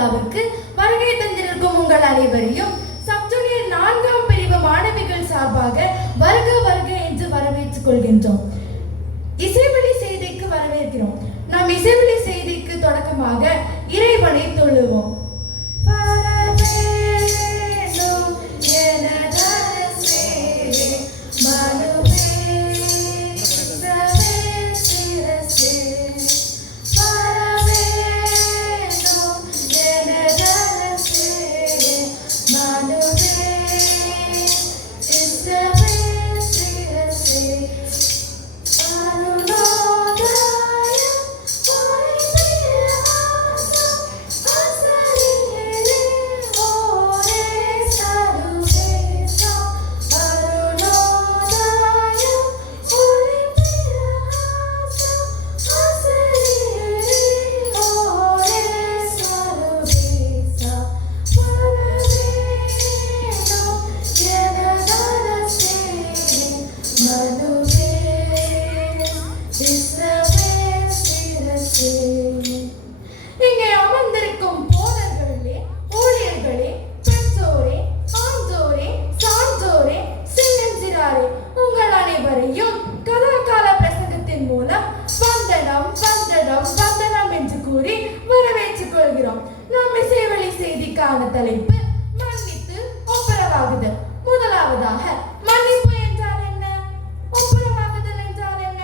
விழாவிற்கு வருகை தந்திருக்கும் உங்கள் அனைவரையும் சப்ஜூனியர் 4ஆம் பிரிவு மாணவிகள் சார்பாக வருக வருக என்று வரவேற்றுக் கொள்கின்றோம். இசைவெளி செய்திக்கு வரவேற்கிறோம். நாம் இசைவெளி செய்திக்கு தொடக்கமாக இறைவனை தொழுவோம். இங்கே அமர்ந்திருக்கும் போதர்களே, ஊழியர்களே, பெற்றோரே, ஆன்றோரே, சான்றோரே, சின்னஞ்சிறாரே, உங்கள் அனைவரையும் கதாகால பிரசங்கத்தின் மூலம் வந்தனம் வந்தனம் வந்தனம் என்று கூறி வரவேற்றுக் கொள்கிறோம். நாம் இசைவெளி செய்திக்கான தலைப்பு மன்னித்து ஒப்புரவாகுதல். முதலாவதாக மன்னிப்பு என்றால் என்ன, ஒப்புரவாகுதல் என்றால் என்ன?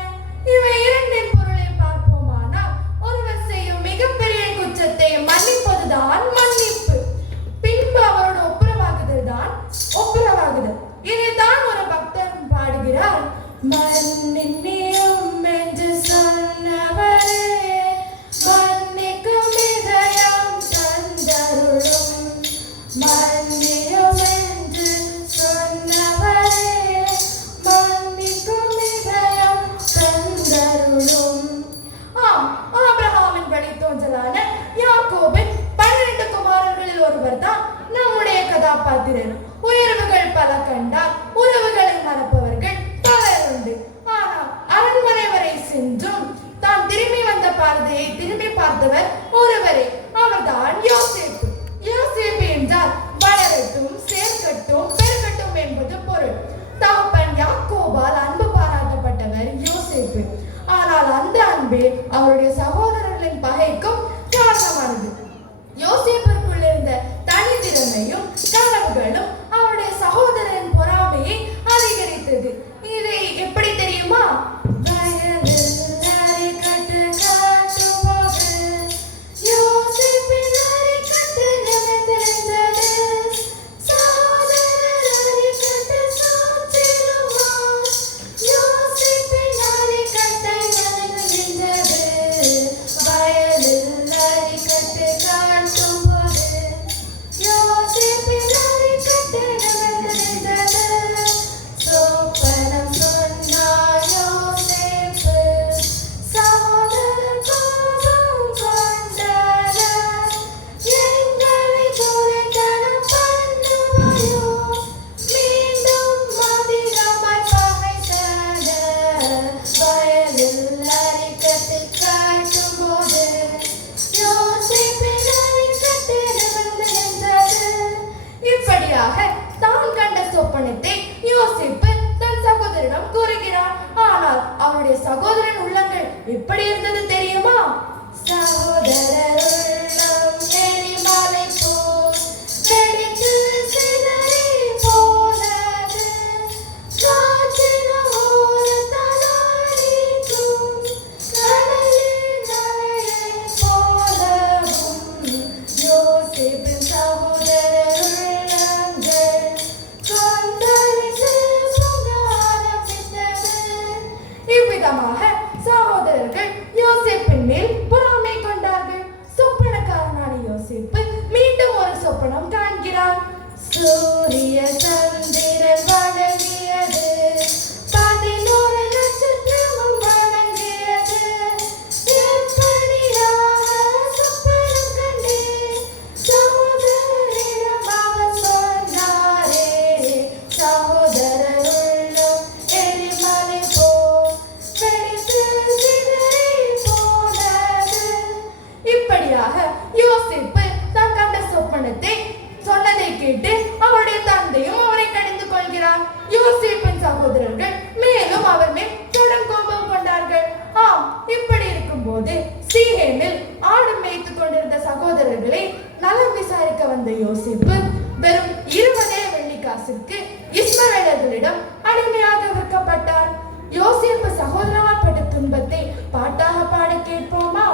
இவை இரண்டின் பொருளை பார்ப்போமானால், ஒருவர் செய்யும் மிகப்பெரிய குற்றத்தை மன்னிப்பதுதான் மன்னிப்பு. பின்பு அவரோட ஒப்புரவாகுதல் தான் ஒப்புரவாகுதல். இதைத்தான் ஒரு பக்தர் பாடுகிறார். மன்னியும் என்று சொன்னவரே, மன்னிக்கும் இதயம் தந்தருளும். மன்னியும் என்று சொன்னவரே, மன்னிக்கும் இதயம் தந்தருளும். ஆபிரகாமின் வழித்தோன்றலான யாக்கோபின் 12 குமாரர்களில் ஒருவர் தான் நம்முடைய கதாபாத்திரர். உயர்வுகள் பல கண்டால் உறவுகளை மறப்பவர்கள் பலர் உண்டு. ஆனால் அரண்மனை வரை சென்றும் தான் திரும்பி வந்த பாதையை திரும்பி பார்த்தவர் ஒருவரே, அவர்தான் யோசேப்பு. யோசேப்பு என்றால் வளரட்டும், சேர்க்கட்டும், பெருக்கட்டும் என்பது பொருள். தகப்பன் யாக்கோபால் அன்பு பாராட்டப்பட்டவர் யோசேப்பு. ஆனால் அந்த அன்பே அவருடைய சகோதரர்களின் பகைக்கும் காரணமானது. யோசேப்பிற்குள் இருந்த தனித்திறமையும் கனவுகளும் அவருடைய சகோதரரின் பொறாமையை அதிகரித்தது. இதை எப்படி தெரியுமா? தான் கண்ட சொப்பனத்தை யோசேப்பு தன் சகோதரனிடம் கூறுகிறார். ஆனால் அவருடைய சகோதரன் உள்ளங்கள் எப்படி இருந்தது தெரியுமா? சகோதரர் உள்ளம் எரிமலை போல் வெடித்து சிதறி போனது. காற்றின் ஓரத்தால் அடிக்கும் கடலின் அலையைப் போலவும் யோசேப்பின் சகோதரர் சகோதரர்கள் யோசேப்பு வந்த யோசேப்பு வெறும் 20 வெள்ளிக்காசுக்கு இஸ்மவேலர்களிடம் அடிமையாக விற்கப்பட்டார். யோசேப்பு சகோதரனால் பட்ட துன்பத்தை பாட்டாக பாட கேட்போமா?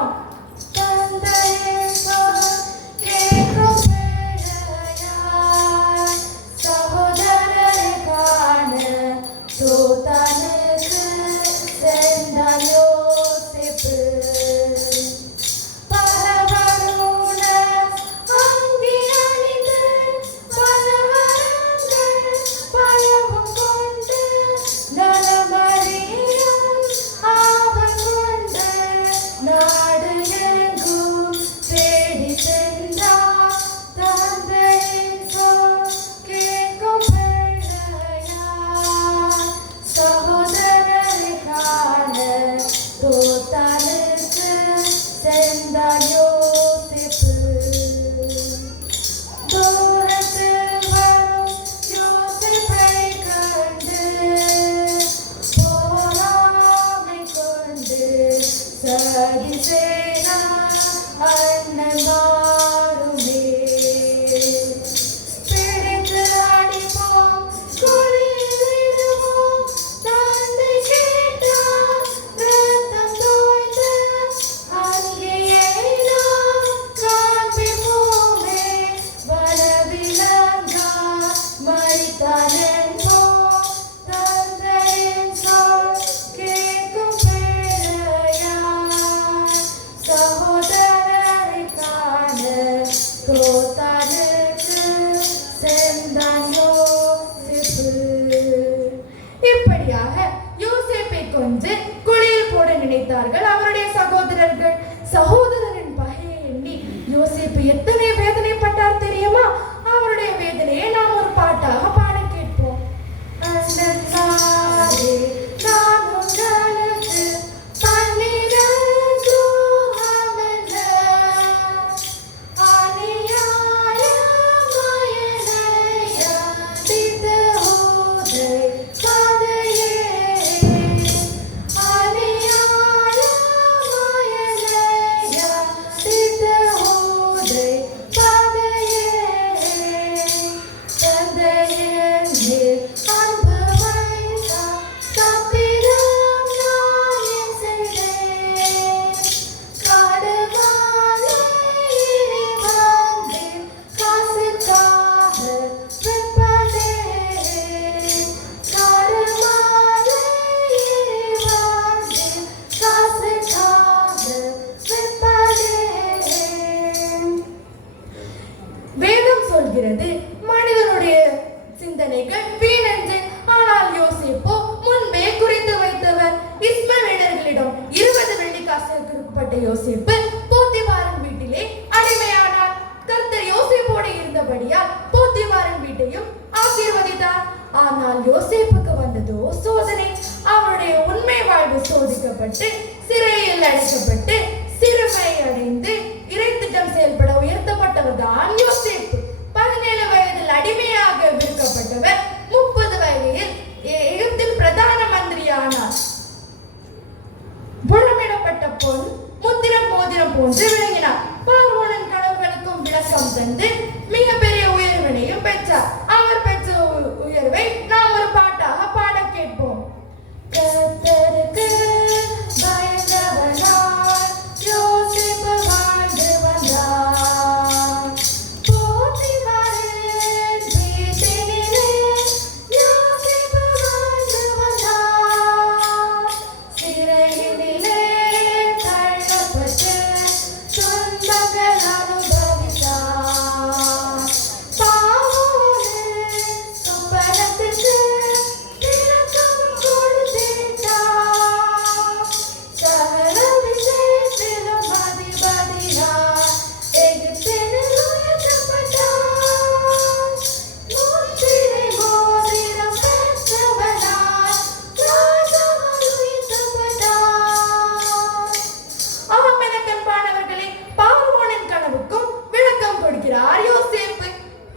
இப்படியாக யோசேப்பை கொன்று குழியில் போட நினைத்தார்கள் அவருடைய சகோதரர்கள். சகோதரரின் பகையை எண்ணி யோசேப்பு எத்தனை வேதனைப்பட்டார் தெரியுமா? அவருடைய வேதனையை நாம் ஒரு பாட்டாக பாட கேட்போம். மனிதனுடைய சிந்தனைகள் வீணென்று. ஆனால் யோசேப்போ முன்பே குறித்து வைத்தவர். இஸ்மவேலர்களிடம் 20 வெள்ளிக்காசுக்கு கொடுக்கப்பட்ட யோசேப்பு போத்திபாரின் வீட்டிலே அடிமையானார். கர்த்தர் யோசேப்போடு இருந்தபடியால் போத்திபாரின் வீட்டையும் ஆசீர்வதித்தார். ஆனால் யோசேப்புக்கு வந்ததோ சோதனை. அவருடைய உண்மை வாழ்வு சோதிக்கப்பட்டு சிறையில் அடைக்கப்பட்டு சிறுமை அடைந்து இறைத்திட்டம் செயல்பட உயர்த்தப்பட்டவர் தான் யோசேப்பு. 17 வயதில் அடிமையாக விற்கப்பட்டவர் 30 வயதில் எகிப்தின் பிரதான மந்திரியானார். புலமிடப்பட்ட பொன் முத்திரம் மோதிரம் போன்று விளங்கினார். பார்வோனின் கனவுகளுக்கும் விளக்கம் தந்து மிகப்பெரிய உயர்வினையும் பெற்றார். அவர் பெற்ற உயர்வை நாம் ஒரு பாட்டாக பாட கேட்போம். கர்த்தருக்கு பயந்தவனாய் யோசேப்பு வாழ்ந்து வந்தார். போத்திபாரின் வீட்டினிலே யோசேப்பு வாழ்ந்து வந்தார். சிறையினிலே தள்ளப்பட்டு துன்பங்கள் அனுபவித்தார். பார்வோனின் சொப்பனத்துக்கு விளக்கம் கொடுத்திட்டார். சகல விஷயத்திலும் அதிபதியார் எகிப்தினில் உயர்த்தப்பட்டார். முத்திரை மோதிரம் பெற்றவனாய் ராஜாவால் உயர்த்தப்பட்டார். ஆம் என கண்பானவர்களே, பார்வோனின் கனவுக்கும் விளக்கம் கொடுக்கிறார் யோசேப்பு.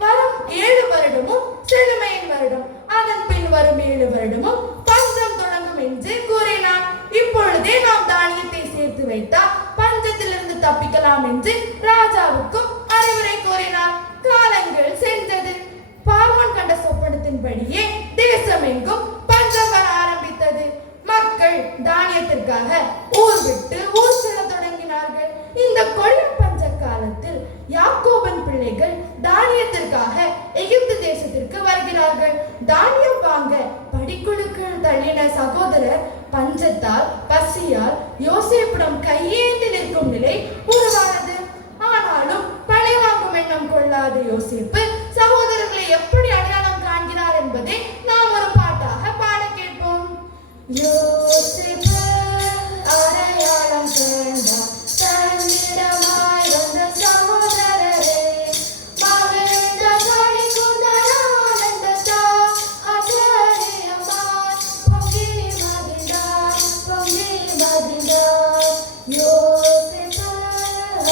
வரும் 7 வருடமும் செழுமையின் வருடம், அதன் பின் வரும் 7 வருடமும் பஞ்சம் தொடங்கும் என்று கூறினார். இப்பொழுதே நாம் தானியத்தை சேர்த்து வைத்தால் பஞ்சத்திலிருந்து தப்பிக்கலாம் என்று ராஜாவுக்கும் அறிவுரை கூறினார். காலங்கள் சென்றது. பார்வோன் கண்ட சொப்பனத்தின்படியே தேசமெங்கும் பஞ்சம் வர ஆரம்பித்தது. மக்கள் தானியத்திற்காக ஊர் விட்டு ஊர் செல்ல தொடங்கினார்கள். இந்த கொள்ளும் பஞ்ச காலத்தில் யாக்கோபின் பிள்ளைகள் தானியத்திற்காக எகிப்து தேசத்திற்கு வருகிறார்கள். தானியம் வாங்க படிக்குழுக்கு தள்ளின சகோதரர் பஞ்சத்தால் பசியால் யோசேப்பிடம் கையேந்தி நிற்கும் நிலை உருவானது. ஆனாலும் பழி வாங்கும் எண்ணம் கொள்ளாத யோசேப்பு சகோதரர்களை எப்படி அடையாளம் காண்கிறார் என்பதை நாம் ஒரு பாட்டாக பாட கேட்போம். யோசேப்பு அடையாளம் கண்டார் தன்னிடமாய் வந்த சகோதரரே, மகிழ்ந்த களி கூந்தல் ஆனந்தத்தால் ஆச்சரியமாய் பொங்கி மகிழ்ந்தார், பொங்கி மகிழ்ந்தார். யோசேப்பு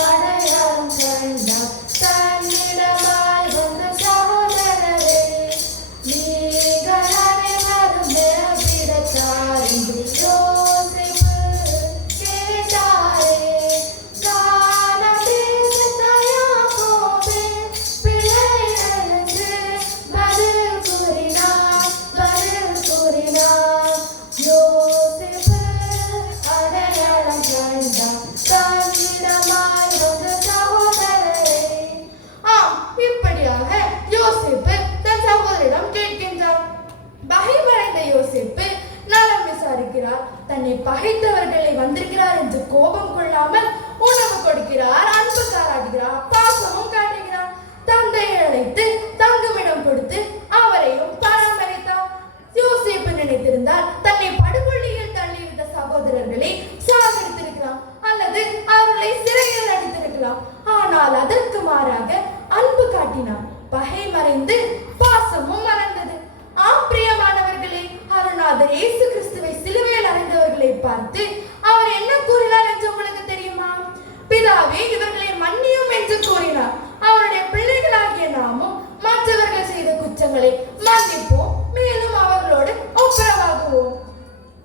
அடையாளம் கண்டார் தன்னிடமாய் வந்த சகோதரரே, நீங்கள் அனைவரும் பிறப்பிடத்தார் என்று யோசேப்பு கேட்டாரே. கானான் தேசத்தார் யாக்கோபின் பிள்ளைகள் என்று பதில் கூறினார், பதில் கூறினார். யோசேப்பு அடையாளம் கண்டார் தன்னிடமாய் வந்த சகோதரரே. ஆம், இப்படியாக யோசேப்பு தன் சகோதரிடம் கேட்கின்றார். பகைமறைந்த யோசேப்பு நலம் விசாரிக்கிறார். தன்னை பகைத்தவர்களை வந்திருக்கிறார் என்று கோபம் கொள்ளாமல் உணவு கொடுக்கிறார், அன்பு பாராட்டுகிறார், பாசமும் காட்டுகிறார். தந்தையை அழைத்து தங்குமிடம் கொடுத்து அவரையும் பராமரித்தார். யோசேப்பு நினைத்திருந்தால் தன்னை படுகொள்ளியில் தள்ளியிருந்த சகோதரர்களை சாகடித்திருக்கலாம் அல்லது அவர்களை சிறையில் அடைத்திருக்கலாம். ஆனால் அதற்கு மாறாக அன்பு காட்டினார். பகை மறைந்து பாசமும் மறந்தது. ஆம் பிரியமானவர்களே, அருணாதர் இயேசு கிறிஸ்துவை சிலுவையில் அறைந்தவர்களை பார்த்து அவர் என்ன கூறினார் என்று உங்களுக்கு தெரியுமா? பிதாவே, இவர்களை மன்னியும் என்று கூறினார். அவருடைய பிள்ளைகளாகிய நாமும் மற்றவர்கள் செய்த குற்றங்களை மன்னிப்போம், மேலும் அவர்களோடு ஒப்புரவாகுவோம்.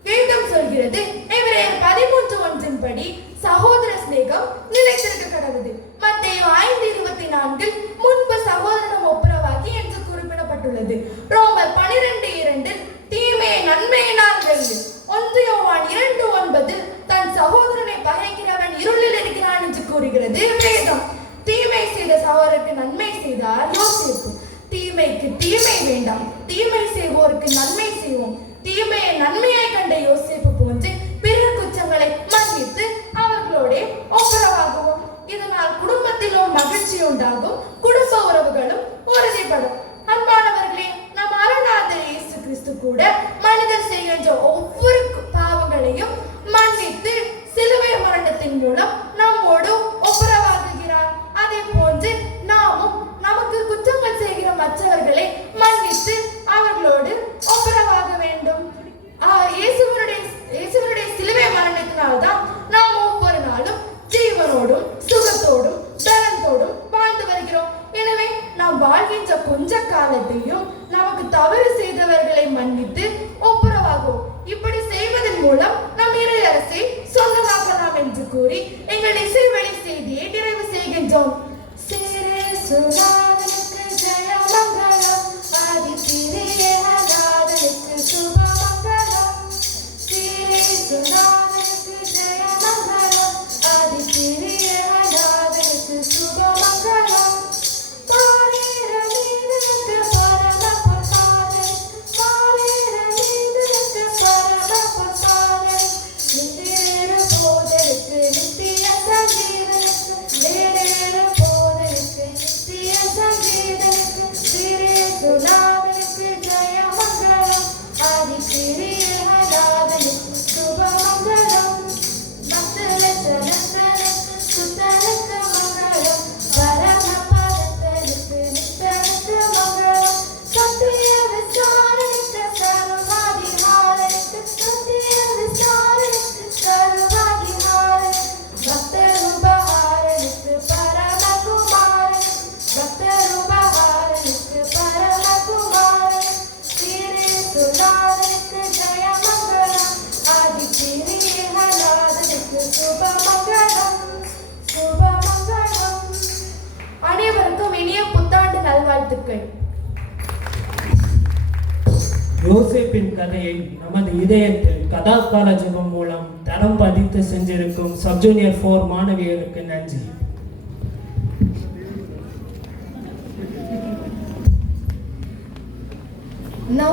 வேதம் சொல்கிறது, எபிரேயர் 13:1 படி சகோதர சிநேகம் நிலைத்திருக்க கடவுது. மத்தேயு 5:24 முன்பு சகோதரனும் ஒப்புரவாகி என்று குறிப்பிடப்பட்டுள்ளது. ரோமர் 12:2 தீமையை நன்மையினால் வெல்லு. 1 யோவான் 2:9 தன் சகோதரனை பகைக்கிறவன் இருளில் இருக்கிறான் என்று கூறுகிறது வேதம். தீமை செய்த சகோதரருக்கு நன்மை செய்தார் யோசேப்பு. தீமைக்கு தீமை வேண்டாம், தீமை செய்வோருக்கு நன்மை செய்வோம். தீமையை நன்மையாய் கண்ட யோசேப்பு போன்று பிறர் குற்றங்களை மன்னித்து அவர்களோட ஒப்புரவாகுவோம். இதனால் குடும்பத்திலும் மகிழ்ச்சி உண்டாகும், குடும்ப உறவுகளும் உறுதிப்படும். அன்பானவர்களே, நம் அருணாதர் இயேசு கிறிஸ்து கூட மனிதர் செய்கின்ற ஒவ்வொரு பாவங்களையும் மன்னித்து சிலுவை மரணத்தின் மூலம் நம்மோடு ஒப்புரவாகுகிறார். அதே போன்று நாமும் நமக்கு குற்றங்கள் செய்கிற மற்றவர்களை மன்னித்து அவர்களோடு ஒப்புரவாக வேண்டும். இயேசுவனுடைய சிலுவை மரணத்தினால்தான் நாம் ஒவ்வொரு நாளும் ஜீவனோடும் சுகத்தோடும் பலத்தோடும் வாழ்ந்து வருகிறோம். எனவே நாம் வாழ்கின்ற கொஞ்ச காலத்தையும் நமக்கு தவறு செய்தவர்களை மன்னித்து ஒப்புரவாகும். இப்படி செய்வதன் மூலம் நம் இறையரசை சொந்தமாக்கலாம் என்று கூறி எங்கள் இசைவழி செய்தியை நிறைவு செய்கின்றோம். ஜெயமங்கலம், ஆதி சிறிய நாதனுக்கு சுபமங்கலம். சுநாதனுக்கு ஜெயமங்கலம், ஆதி சிறிய நாதனுக்கு சுபமங்கலம். பாரேர நீதனுக்கு பரம பிரசாதம், பாரேர நீதனுக்கு பரம பிரசாதம். நித்திய போதலுக்கு நித்திய சங்கீதனுக்கு நேரேற வாழ்த்துக்கள். யோசேப்பின் கதையை நமது இதயத்தில் கதாகால ஜெபம் மூலம் தரம் பதித்து சென்றிருக்கும் சப் ஜூனியர் 4 மாணவியருக்கு நன்றி. Now